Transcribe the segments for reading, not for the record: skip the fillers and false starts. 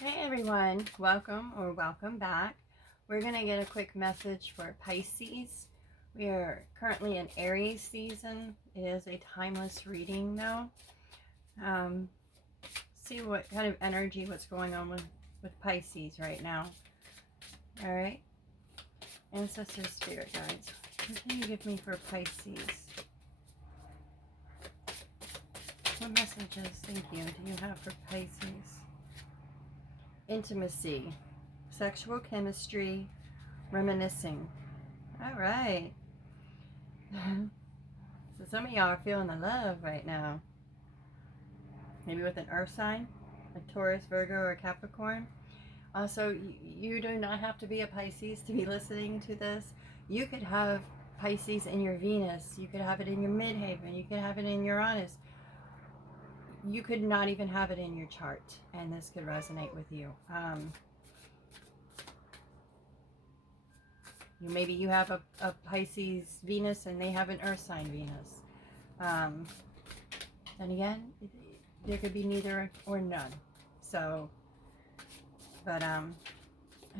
Hey everyone, welcome or welcome back. We're going to get a quick message for Pisces. We are currently in Aries season. It is a timeless reading now. See what kind of energy, what's going on with Pisces right now. All right. Ancestor Spirit Guides, what can you give me for Pisces? What messages, thank you, do you have for Pisces? Intimacy, sexual chemistry, reminiscing. All right. So some of y'all are feeling the love right now. Maybe with an earth sign, a Taurus, Virgo, or Capricorn. Also, you do not have to be a Pisces to be listening to this. You could have Pisces in your Venus. You could have it in your midhaven. You could have it in Uranus. You could not even have it in your chart, and this could resonate with you. Maybe you have a Pisces Venus and they have an earth sign Venus. And again, there could be neither or none. So, but I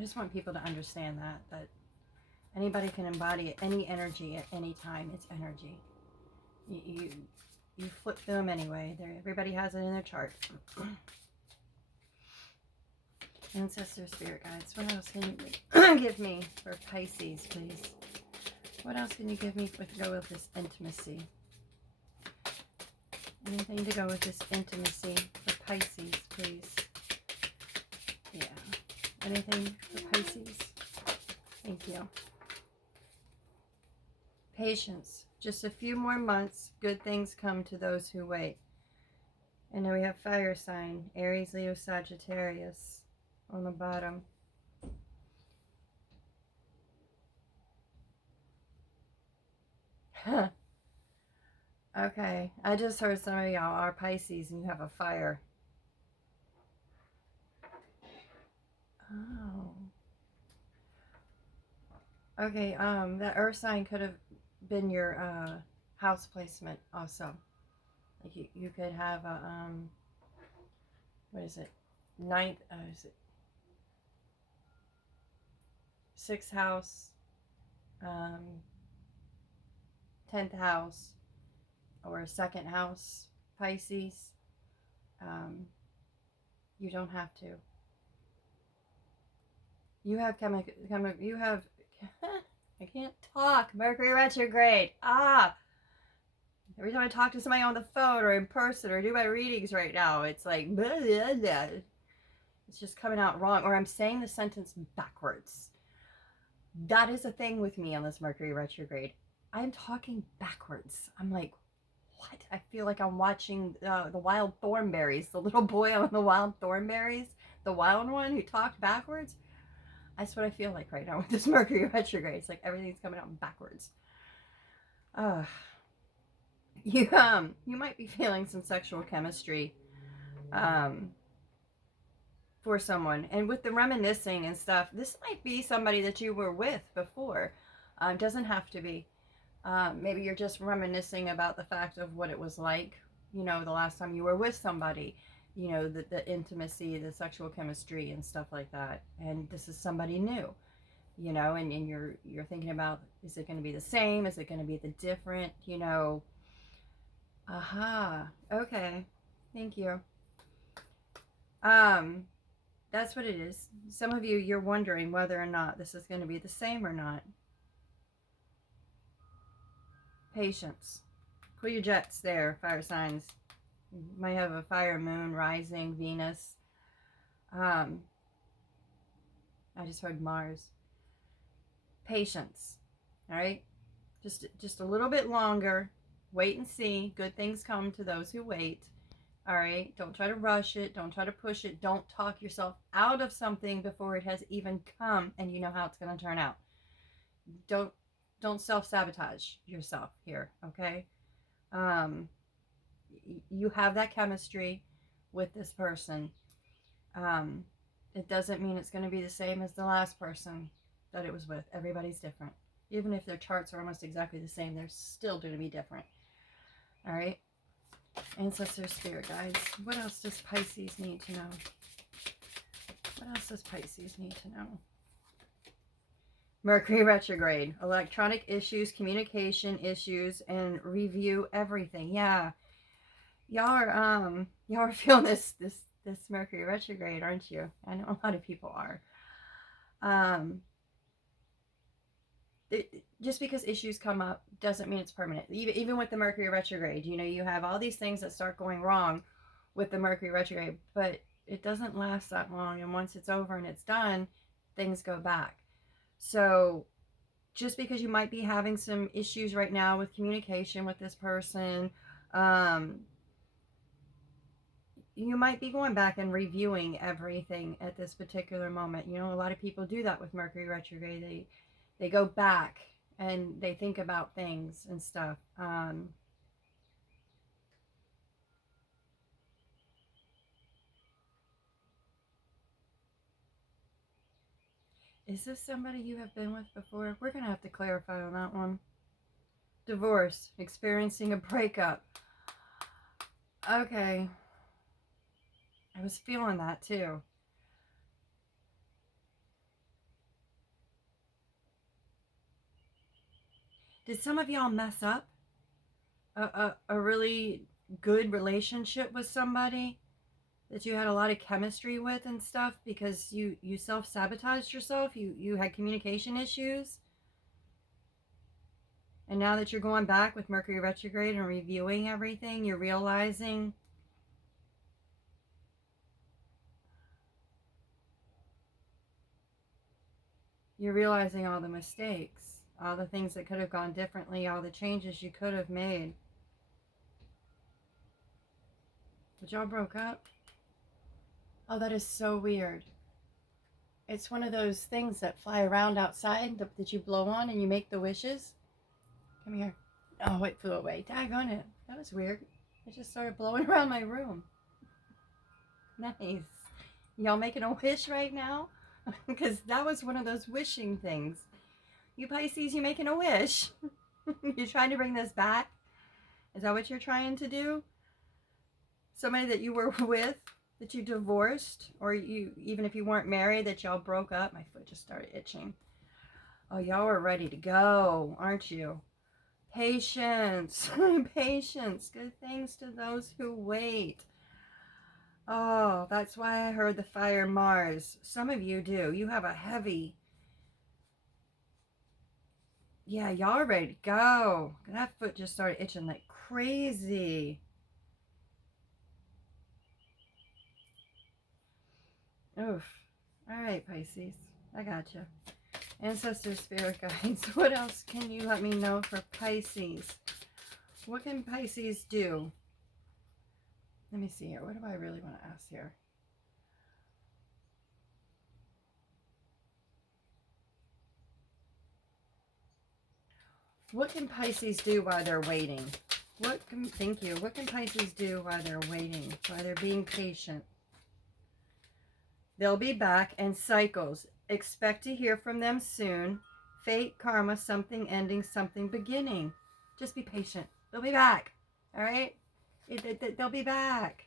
just want people to understand that anybody can embody any energy at any time. It's energy. You flip through them anyway. Everybody has it in their chart. Ancestor Spirit Guides, what else can you give me for Pisces, please? What else can you give me to go with this intimacy? Anything to go with this intimacy for Pisces, please? Yeah. Anything for Pisces? Thank you. Patience. Just a few more months. Good things come to those who wait. And then we have fire sign. Aries, Leo, Sagittarius on the bottom. Okay. I just heard some of y'all are Pisces and you have a fire. Oh. Okay, that earth sign could have been your house placement also. Like you could have a what is it? Ninth is it 6th house, 10th house, or 2nd house Pisces. You don't have to. You have you have I can't talk. Mercury retrograde. Every time I talk to somebody on the phone or in person or do my readings right now, it's like blah, blah, blah. It's just coming out wrong, or I'm saying the sentence backwards. That is a thing with me on this Mercury retrograde. I'm talking backwards. I'm like, what? I feel like I'm watching the Wild Thornberries, the little boy on the Wild Thornberries, the wild one who talked backwards. That's what I feel like right now with this Mercury retrograde. It's like everything's coming out backwards. You might be feeling some sexual chemistry for someone, and with the reminiscing and stuff, this might be somebody that you were with before. Doesn't have to be. Maybe you're just reminiscing about the fact of what it was like, the last time you were with somebody, the intimacy, the sexual chemistry and stuff like that. And this is somebody new, and you're thinking about, is it going to be the same? Is it going to be the different, Aha. Okay. Thank you. That's what it is. Some of you, you're wondering whether or not this is going to be the same or not. Patience. Cool your jets there, fire signs. You might have a fire, moon, rising, Venus. I just heard Mars. Patience. All right? Just a little bit longer. Wait and see. Good things come to those who wait. All right? Don't try to rush it. Don't try to push it. Don't talk yourself out of something before it has even come and you know how it's going to turn out. Don't self-sabotage yourself here, okay? You have that chemistry with this person. It doesn't mean it's going to be the same as the last person that it was with. Everybody's different. Even if their charts are almost exactly the same, they're still going to be different. All right? Ancestor Spirit Guides. What else does Pisces need to know? What else does Pisces need to know? Mercury retrograde, electronic issues, communication issues, and review everything. Yeah, y'all are feeling this Mercury retrograde, aren't you? I know a lot of people are. Just because issues come up doesn't mean it's permanent. Even with the Mercury retrograde, you know, you have all these things that start going wrong with the Mercury retrograde, but it doesn't last that long. And once it's over and it's done, things go back. So just because you might be having some issues right now with communication with this person, you might be going back and reviewing everything at this particular moment. You know, a lot of people do that with Mercury retrograde. They go back and they think about things and stuff. Is this somebody you have been with before? We're going to have to clarify on that one. Divorce, experiencing a breakup. Okay. I was feeling that too. Did some of y'all mess up a really good relationship with somebody that you had a lot of chemistry with and stuff because you self-sabotaged yourself? You had communication issues? And now that you're going back with Mercury retrograde and reviewing everything, you're realizing all the mistakes, all the things that could have gone differently, all the changes you could have made. But y'all broke up? Oh, that is so weird. It's one of those things that fly around outside that you blow on and you make the wishes. Come here. Oh, it flew away. Daggone it. That was weird. It just started blowing around my room. Nice. Y'all making a wish right now? Because that was one of those wishing things. You Pisces, you making a wish. You're trying to bring this back? Is that what you're trying to do? Somebody that you were with, that you divorced, or you, even if you weren't married, that y'all broke up. My foot just started itching. Oh, y'all are ready to go, aren't you? Patience. Patience. Good things to those who wait. Oh, that's why I heard the fire Mars. Some of you do. You have a heavy... Yeah, y'all are ready to go. That foot just started itching like crazy. Oof. All right, Pisces. I gotcha. Ancestors, spirit guides. What else can you let me know for Pisces? What can Pisces do? Let me see here. What do I really want to ask here? What can Pisces do while they're waiting? Thank you. What can Pisces do while they're waiting? While they're being patient? They'll be back, and cycles. Expect to hear from them soon. Fate, karma, something ending, something beginning. Just be patient. They'll be back. All right? They'll be back.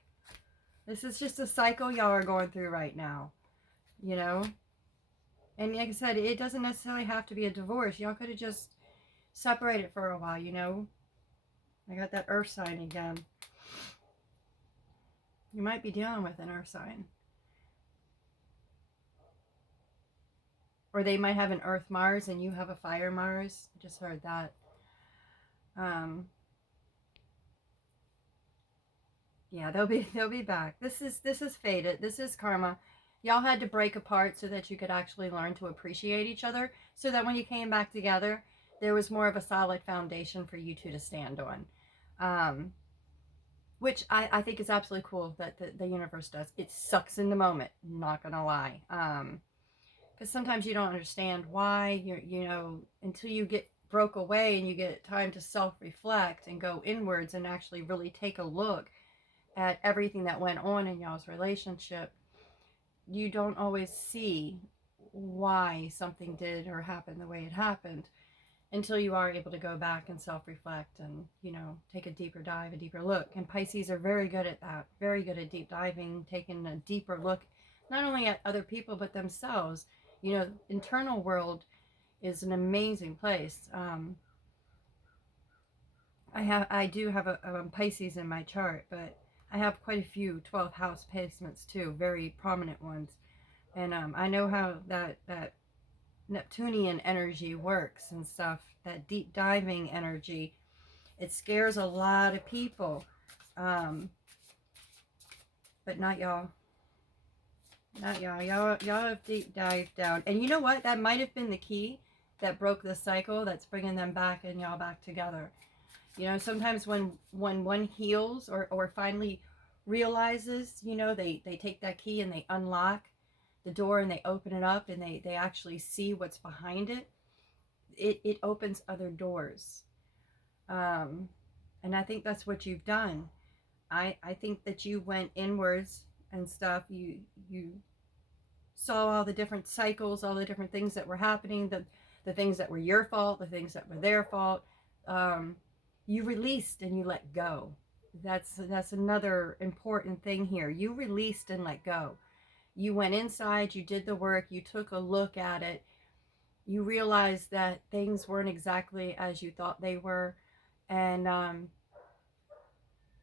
This is just a cycle y'all are going through right now. You know? And like I said, it doesn't necessarily have to be a divorce. Y'all could have just separated for a while, you know? I got that earth sign again. You might be dealing with an earth sign. Or they might have an earth Mars and you have a fire Mars. I just heard that. Yeah, they'll be back. This is fated. This is karma. Y'all had to break apart so that you could actually learn to appreciate each other, so that when you came back together, there was more of a solid foundation for you two to stand on. Which I think is absolutely cool that the universe does. It sucks in the moment, not gonna lie. Because sometimes you don't understand why you know, until you get broke away and you get time to self-reflect and go inwards and actually really take a look at everything that went on in y'all's relationship. You don't always see why something did or happened the way it happened until you are able to go back and self-reflect and, you know, take a deeper dive, a deeper look. And Pisces are very good at that, very good at deep diving, taking a deeper look, not only at other people, but themselves. You know, internal world is an amazing place. I do have a Pisces in my chart, but I have quite a few 12th house placements too, very prominent ones. And I know how that Neptunian energy works and stuff, that deep diving energy. It scares a lot of people. But not y'all. Not y'all. Y'all have deep dived down. And you know what? That might have been the key that broke the cycle that's bringing them back and y'all back together. You know, sometimes when one heals or finally realizes, you know, they take that key and they unlock the door and they open it up and they actually see what's behind it, it opens other doors. And I think that's what you've done. I think that you went inwards and stuff. You saw all the different cycles, all the different things that were happening, the things that were your fault, the things that were their fault. You released and you let go. That's another important thing here. You released and let go. You went inside, you did the work, you took a look at it. You realized that things weren't exactly as you thought they were. And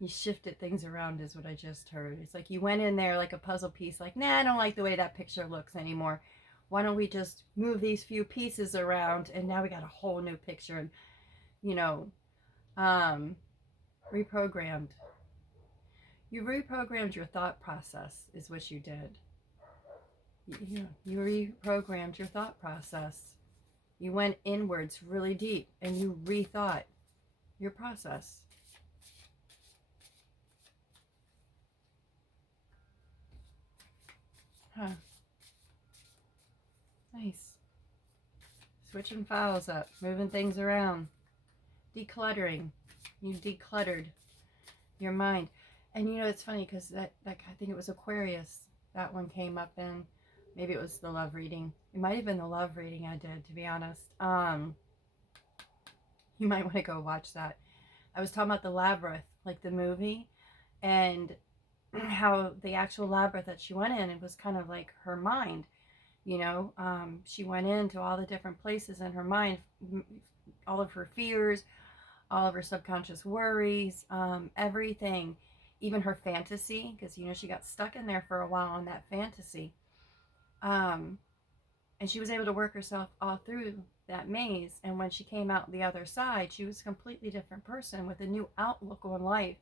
you shifted things around is what I just heard. It's like you went in there like a puzzle piece, like, nah, I don't like the way that picture looks anymore. Why don't we just move these few pieces around and now we got a whole new picture. And, you know, reprogrammed. You reprogrammed your thought process is what you did. You reprogrammed your thought process. You went inwards really deep and you rethought your process. Huh. Nice. Switching files up, moving things around, decluttering. You decluttered your mind. And you know, it's funny because that I think it was Aquarius. That one came up in, maybe it was the love reading. It might have been the love reading I did, to be honest. You might want to go watch that. I was talking about the labyrinth, like the movie, and how the actual labyrinth that she went in, it was kind of like her mind. You know, she went into all the different places in her mind, all of her fears, all of her subconscious worries, everything, even her fantasy, because, you know, she got stuck in there for a while on that fantasy. And she was able to work herself all through that maze. And when she came out the other side, she was a completely different person with a new outlook on life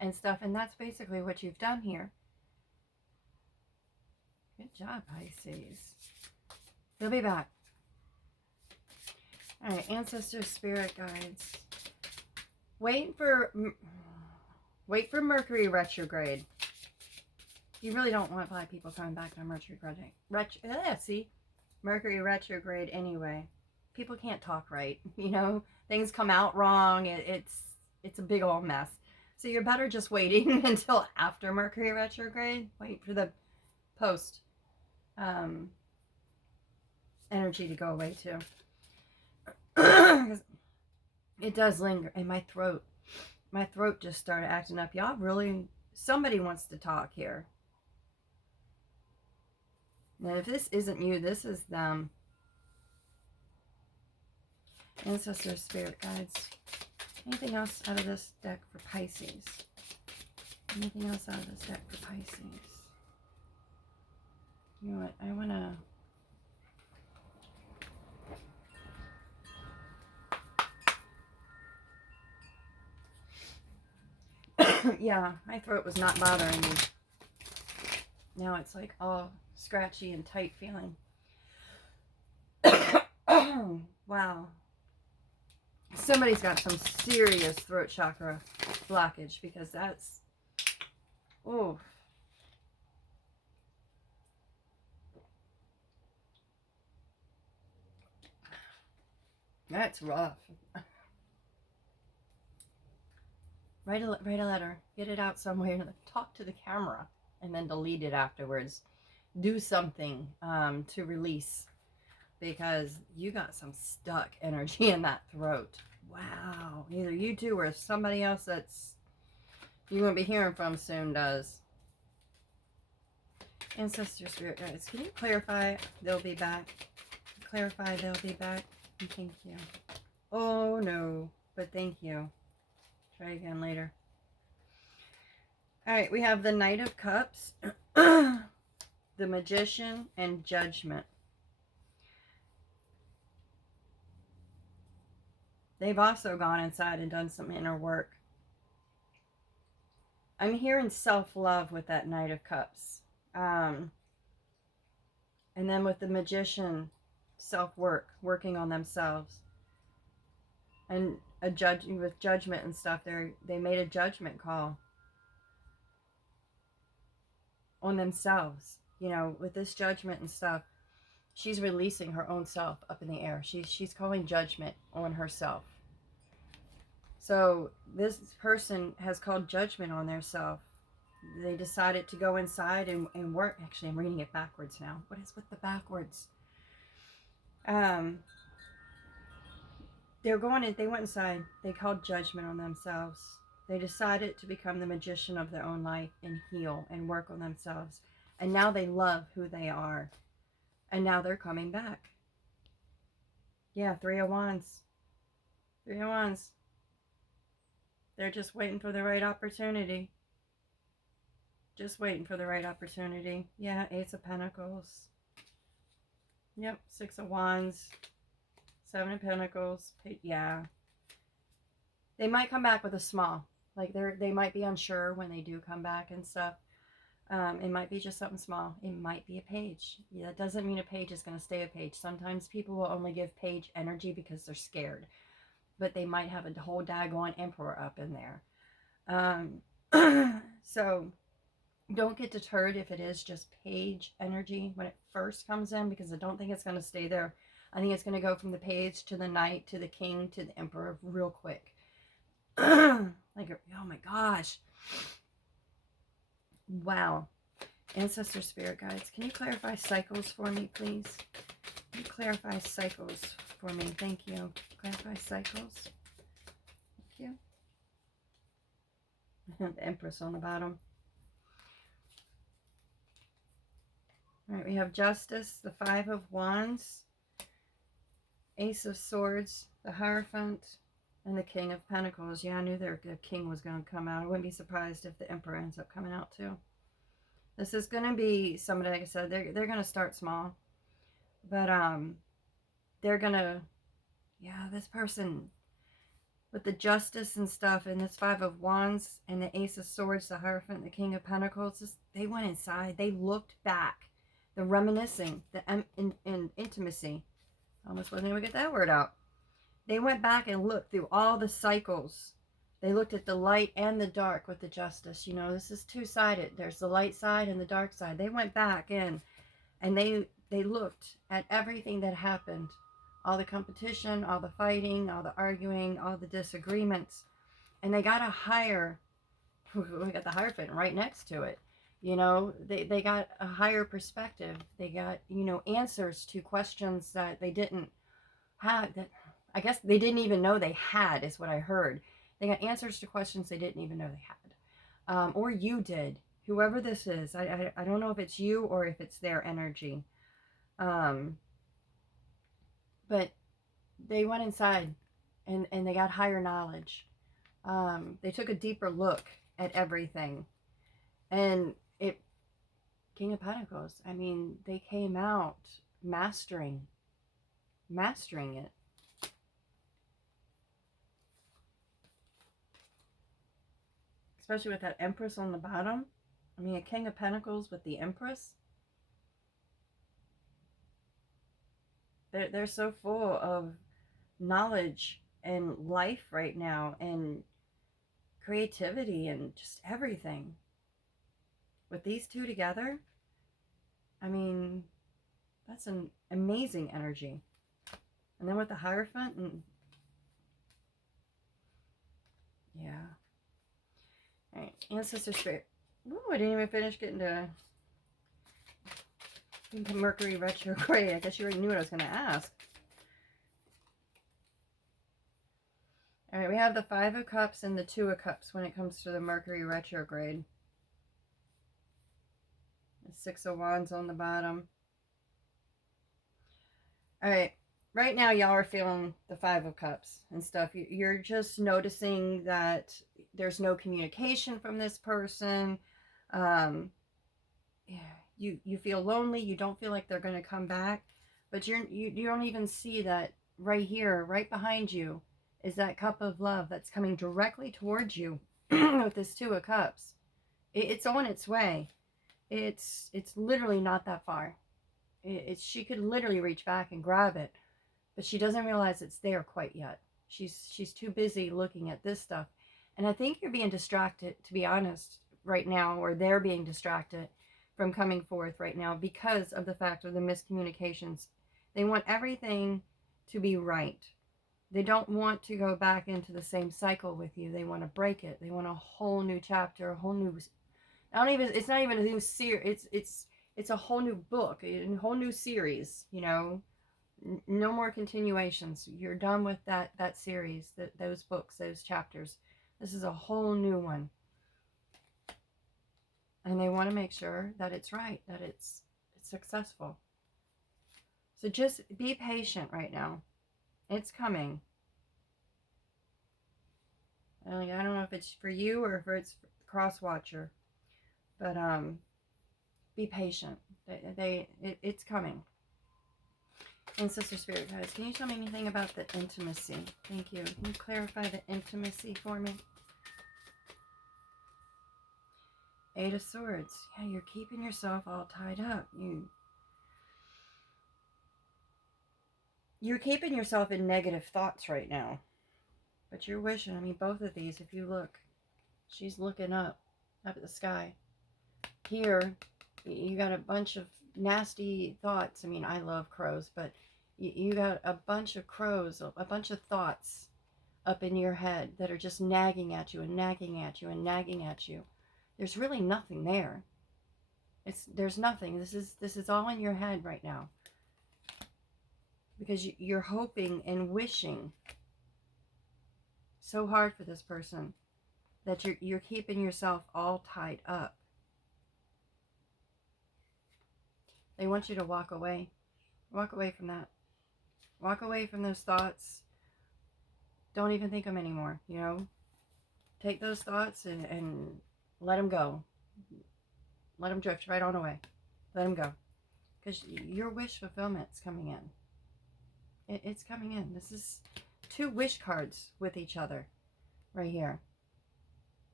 and stuff. And that's basically what you've done here. Good job, Pisces. They'll be back. All right, ancestors, spirit guides. Wait for Mercury retrograde. You really don't want 5 people coming back on Mercury retrograde. See? Mercury retrograde anyway. People can't talk right, you know? Things come out wrong. It's a big old mess. So you're better just waiting until after Mercury retrograde. Wait for the post energy to go away too. It does linger in my throat. My throat just started acting up. Y'all really, somebody wants to talk here. And if this isn't you, this is them. Ancestors, spirit guides. Anything else out of this deck for Pisces? Anything else out of this deck for Pisces? You know what? I want to... Yeah, my throat was not bothering me. Now it's like all scratchy and tight feeling. Wow. Somebody's got some serious throat chakra blockage because that's... Oh. That's rough. Write a letter. Get it out somewhere. Talk to the camera. And then delete it afterwards. Do something to release. Because you got some stuck energy in that throat. Wow. Either you two or somebody else that's you're going to be hearing from soon does. Ancestor spirit guides, can you clarify they'll be back? Clarify they'll be back. And thank you. Oh no, but thank you. Try again later. All right, we have the Knight of Cups, the Magician, and Judgment. They've also gone inside and done some inner work. I'm hearing self-love with that Knight of Cups. And then with the Magician, self-work, working on themselves. And with Judgment and stuff, they made a judgment call on themselves. You know, with this Judgment and stuff, she's releasing her own self up in the air. She's calling judgment on herself. So this person has called judgment on their self. They decided to go inside and work. Actually, I'm reading it backwards now. What is with the backwards? They went inside. They called judgment on themselves. They decided to become the magician of their own life and heal and work on themselves. And now they love who they are. And now they're coming back. Yeah, 3 of Wands. 3 of Wands. They're just waiting for the right opportunity. Just waiting for the right opportunity. Yeah, Ace of Pentacles. Yep, 6 of Wands. 7 of Pentacles. Yeah. They might come back with a small. Like they might be unsure when they do come back and stuff. It might be just something small. It might be a page. Yeah, that doesn't mean a page is going to stay a page. Sometimes people will only give page energy because they're scared. But they might have a whole daggone emperor up in there. So don't get deterred if it is just page energy when it first comes in, because I don't think it's going to stay there. I think it's going to go from the page to the knight to the king to the emperor real quick. Like, oh my gosh. Wow. Ancestor spirit guides, can you clarify cycles for me, please? Can you clarify cycles for me? Thank you. Clarify cycles. Thank you. The Empress on the bottom. All right, we have Justice, the 5 of Wands, Ace of Swords, the Hierophant, and the King of Pentacles. Yeah, I knew the King was going to come out. I wouldn't be surprised if the Emperor ends up coming out too. This is going to be somebody, like I said, they're going to start small. But they're going to, yeah, this person with the Justice and stuff, and this 5 of Wands, and the Ace of Swords, the Hierophant, the King of Pentacles, they went inside. They looked back. The reminiscing, the intimacy. Almost wasn't able to get that word out. They went back and looked through all the cycles. They looked at the light and the dark with the Justice. You know, this is two-sided. There's the light side and the dark side. They went back in and they looked at everything that happened. All the competition, all the fighting, all the arguing, all the disagreements. And they got a higher, we got the Hierophant right next to it. You know, they got a higher perspective. They got, you know, answers to questions that they didn't have, that I guess they didn't even know they had, is what I heard. They got answers to questions they didn't even know they had. Or you did. Whoever this is. I don't know if it's you or if it's their energy. But they went inside and they got higher knowledge. They took a deeper look at everything. And King of Pentacles, I mean, they came out mastering it. Especially with that Empress on the bottom. I mean, a King of Pentacles with the Empress. They're so full of knowledge and life right now, and creativity and just everything. With these two together, I mean, that's an amazing energy. And then with the Hierophant, and yeah. All right, Ancestor Spirit. Ooh, I didn't even finish getting to Mercury retrograde. I guess you already knew what I was going to ask. All right, we have the 5 of Cups and the 2 of Cups when it comes to the Mercury retrograde. Six of Wands on the bottom. All right. Right now, y'all are feeling the Five of Cups and stuff. You're just noticing that there's no communication from this person. Um, you feel lonely. You don't feel like they're going to come back. But you don't even see that right here, right behind you, is that cup of love that's coming directly towards you with this Two of Cups. It's on its way. It's literally not that far. She could literally reach back and grab it, but she doesn't realize it's there quite yet. She's too busy looking at this stuff. And I think you're being distracted, to be honest, right now, or they're being distracted from coming forth right now because of the fact of the miscommunications. They want everything to be right. They don't want to go back into the same cycle with you. They want to break it. They want a whole new chapter, a whole new, it's not even a new series. It's a whole new book, a whole new series, you know. No more continuations. You're done with that series, those books, those chapters. This is a whole new one. And they want to make sure that it's right, that it's successful. So just be patient right now. It's coming. I don't know if it's for you or if it's cross watcher, but be patient. It's coming. And Sister Spirit guys, can you tell me anything about the intimacy? Thank you. Can you clarify the intimacy for me? Eight of Swords. Yeah, you're keeping yourself all tied up. You're keeping yourself in negative thoughts right now. But you're wishing, I mean, both of these, if you look, she's looking up at the sky. Here, you got a bunch of nasty thoughts. I mean, I love crows, but you got a bunch of crows, a bunch of thoughts up in your head that are just nagging at you and nagging at you and nagging at you. There's really nothing there. There's nothing. This is all in your head right now. Because you're hoping and wishing so hard for this person that you're keeping yourself all tied up. They want you to walk away. Walk away from that. Walk away from those thoughts. Don't even think them anymore, you know. Take those thoughts and let them go. Let them drift right on away. Let them go. Because your wish fulfillment's coming in. It's coming in. This is two wish cards with each other right here.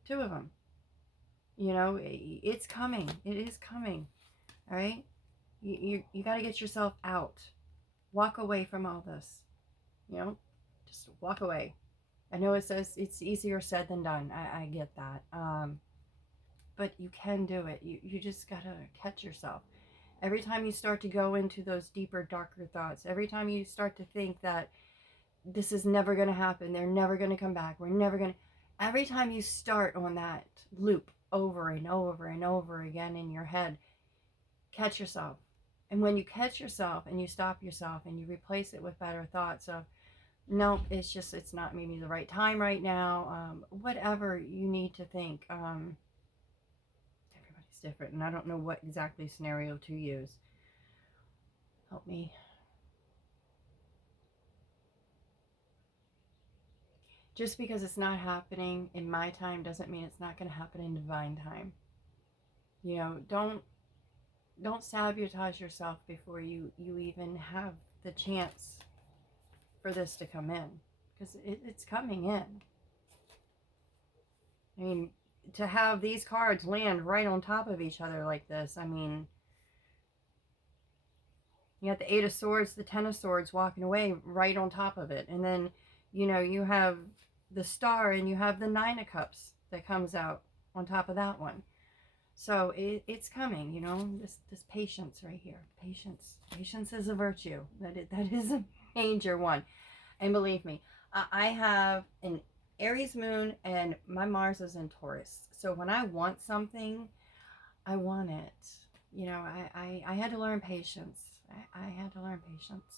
Two of them. You know, it's coming. It is coming. All right? You got to get yourself out. Walk away from all this. You know, just walk away. I know it says it's easier said than done. I get that. But you can do it. You just got to catch yourself. Every time you start to go into those deeper, darker thoughts, every time you start to think that this is never going to happen, they're never going to come back, we're never going to... Every time you start on that loop over and over and over again in your head, catch yourself. And when you catch yourself and you stop yourself and you replace it with better thoughts of, no, it's not maybe the right time right now, whatever you need to think. Everybody's different, and I don't know what exactly scenario to use. Help me. Just because it's not happening in my time doesn't mean it's not going to happen in divine time. You know, don't sabotage yourself before you even have the chance for this to come in, because it's coming in. I mean, to have these cards land right on top of each other like this, I mean, you got the Eight of Swords, the Ten of Swords walking away right on top of it, and then, you know, you have the Star and you have the Nine of Cups that comes out on top of that one. So it's coming, you know, this patience right here. Patience is a virtue. That is a major one. And believe me, I have an Aries moon and my Mars is in Taurus. So when I want something, I want it. You know, I had to learn patience. I had to learn patience.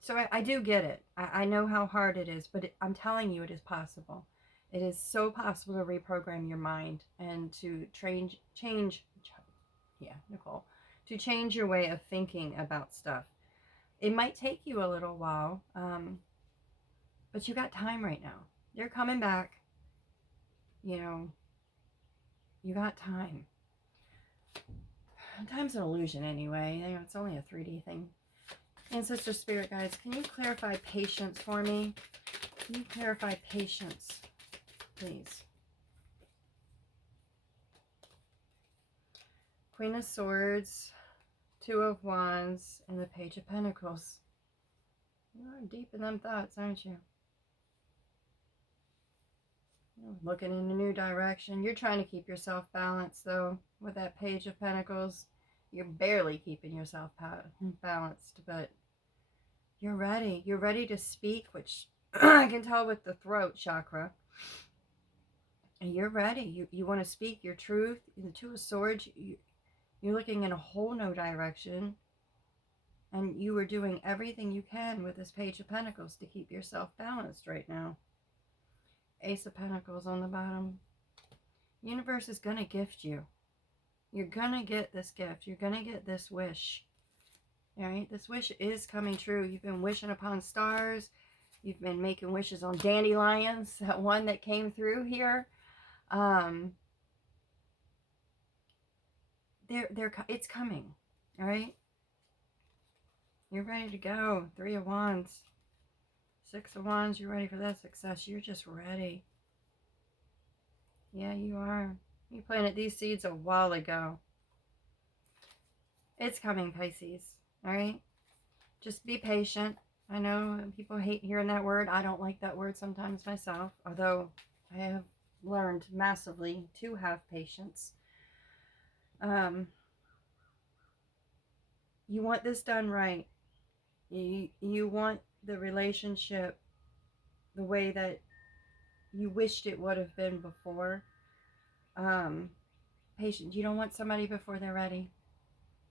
So I do get it. I know how hard it is, but I'm telling you, it is possible. It is so possible to reprogram your mind and to change yeah, Nicole, to change your way of thinking about stuff. It might take you a little while, but you got time right now. They're coming back. You know, you got time. Time's an illusion anyway. You know, it's only a 3D thing. Ancestor spirit guides, can you clarify patience for me? Can you clarify patience, please? Queen of Swords, Two of Wands, and the Page of Pentacles. You are deep in them thoughts, aren't you? You're looking in a new direction. You're trying to keep yourself balanced, though, with that Page of Pentacles. You're barely keeping yourself balanced, but you're ready. You're ready to speak, which I can tell with the throat chakra. And you're ready. You want to speak your truth. The Two of Swords, you're looking in a whole new direction. And you are doing everything you can with this Page of Pentacles to keep yourself balanced right now. Ace of Pentacles on the bottom. Universe is going to gift you. You're going to get this gift. You're going to get this wish. All right? This wish is coming true. You've been wishing upon stars. You've been making wishes on dandelions. That one that came through here. It's coming. All right? You're ready to go. Three of Wands. Six of Wands. You're ready for that success. You're just ready. Yeah, you are. You planted these seeds a while ago. It's coming, Pisces. All right? Just be patient. I know people hate hearing that word. I don't like that word sometimes myself, although I have learned massively to have patience. You want this done right. You want the relationship the way that you wished it would have been before. Patient. You don't want somebody before they're ready.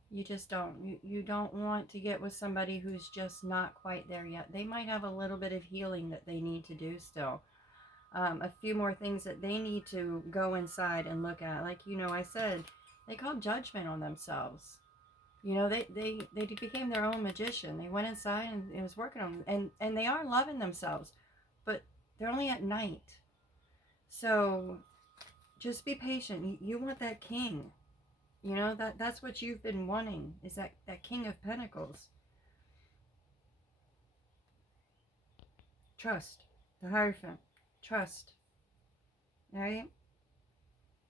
You just don't. You don't want to get with somebody who's just not quite there yet. They might have a little bit of healing that they need to do still. A few more things that they need to go inside and look at. Like, you know, I said, they called judgment on themselves. You know, they became their own magician. They went inside and it was working on them. And they are loving themselves, but they're only at night. So just be patient. You want that king. You know, that's what you've been wanting, is that King of Pentacles. Trust. The Hierophant. Trust. All right?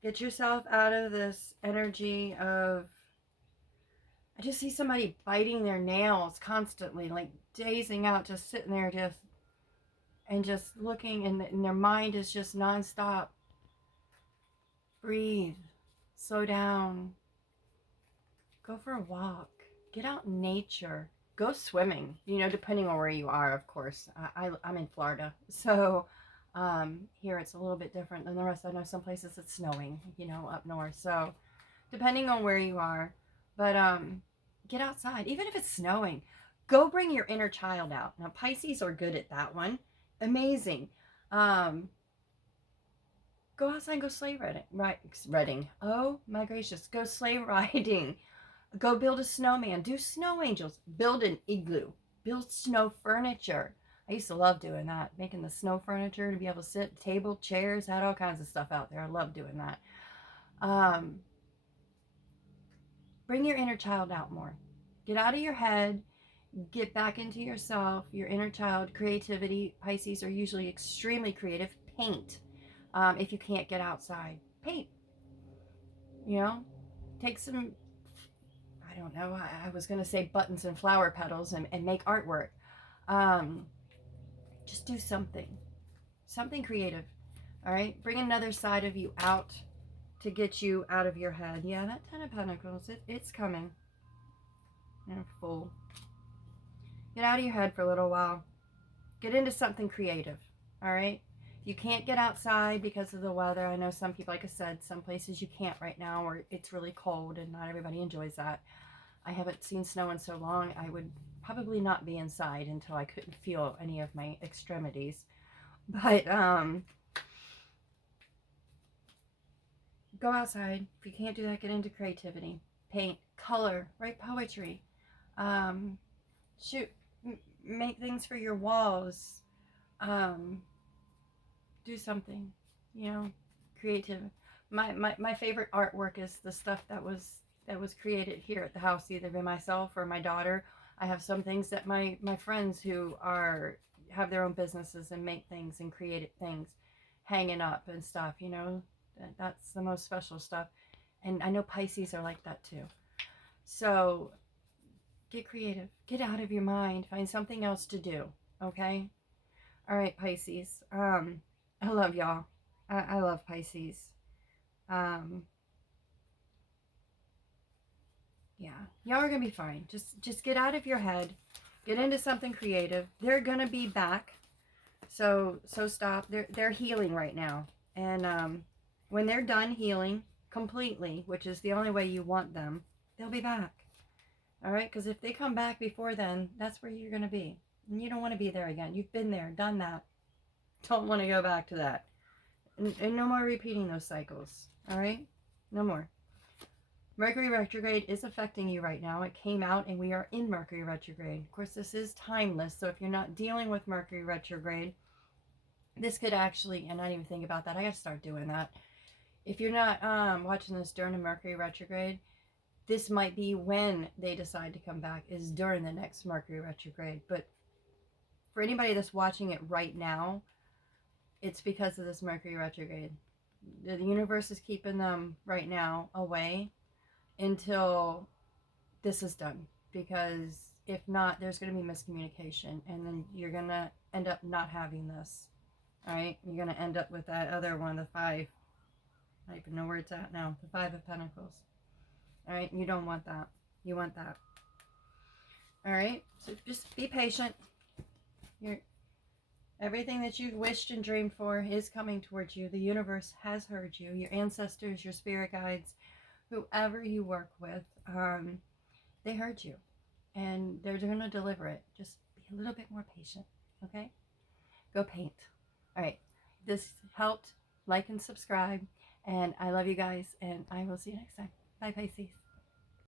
Get yourself out of this energy of... I just see somebody biting their nails constantly, like dazing out, just sitting there just looking, and their mind is just nonstop. Breathe. Slow down. Go for a walk. Get out in nature. Go swimming, you know, depending on where you are, of course. I'm in Florida, so here it's a little bit different than the rest. I know some places it's snowing, you know, up north, so depending on where you are. But get outside, even if it's snowing. Go bring your inner child out. Now, Pisces are good at that one. Amazing. Go outside and go sleigh riding. Oh my gracious, go sleigh riding. Go build a snowman. Do snow angels. Build an igloo. Build snow furniture. I used to love doing that. Making the snow furniture to be able to sit, table, chairs, had all kinds of stuff out there. I love doing that. Bring your inner child out more. Get out of your head. Get back into yourself, your inner child. Creativity. Pisces are usually extremely creative. Paint. If you can't get outside. Paint. You know? Take some... I don't know, I was going to say buttons and flower petals and make artwork. Just do something creative. All right, bring another side of you out to get you out of your head. Yeah, that Ten of Pentacles, it's coming. You're full. Get out of your head for a little while. Get into something creative. All right. You can't get outside because of the weather. I know some people, like I said, some places you can't right now, or it's really cold and not everybody enjoys that. I haven't seen snow in so long. I would probably not be inside until I couldn't feel any of my extremities. But go outside. If you can't do that, get into creativity. paint, color, write poetry, shoot, make things for your walls, do something, you know, creative. My favorite artwork is the stuff that was created here at the house, either by myself or my daughter. I have some things that my friends who have their own businesses and make things and create things hanging up and stuff, you know. That's the most special stuff. And I know Pisces are like that too. So get creative, get out of your mind, find something else to do. Okay. All right, Pisces. I love y'all. I love Pisces. Yeah, y'all are gonna be fine. Just get out of your head, get into something creative. They're gonna be back. So stop. They're healing right now, and when they're done healing completely, which is the only way you want them, they'll be back. All right, because if they come back before then, that's where you're gonna be, and you don't want to be there again. You've been there, done that. Don't want to go back to that, and no more repeating those cycles. All right, no more. Mercury retrograde is affecting you right now. It came out and we are in Mercury retrograde. Of course, this is timeless, so if you're not dealing with Mercury retrograde, this could actually, and I didn't even think about that. I got to start doing that. If you're not watching this during a Mercury retrograde, this might be when they decide to come back, is during the next Mercury retrograde. But for anybody that's watching it right now, it's because of this Mercury retrograde. The universe is keeping them right now away until this is done, because if not, there's going to be miscommunication, and then you're going to end up not having this. All right, you're going to end up with that other one, the 5. I don't even know where it's at now, the 5 of Pentacles. All right, you don't want that. You want that. All right, so just be patient. Everything that you've wished and dreamed for is coming towards you. The universe has heard you. Your ancestors, your spirit guides, whoever you work with, they heard you, and they're going to deliver it. Just be a little bit more patient, okay? Go paint. All right, this helped. Like and subscribe, and I love you guys, and I will see you next time. Bye, Pisces.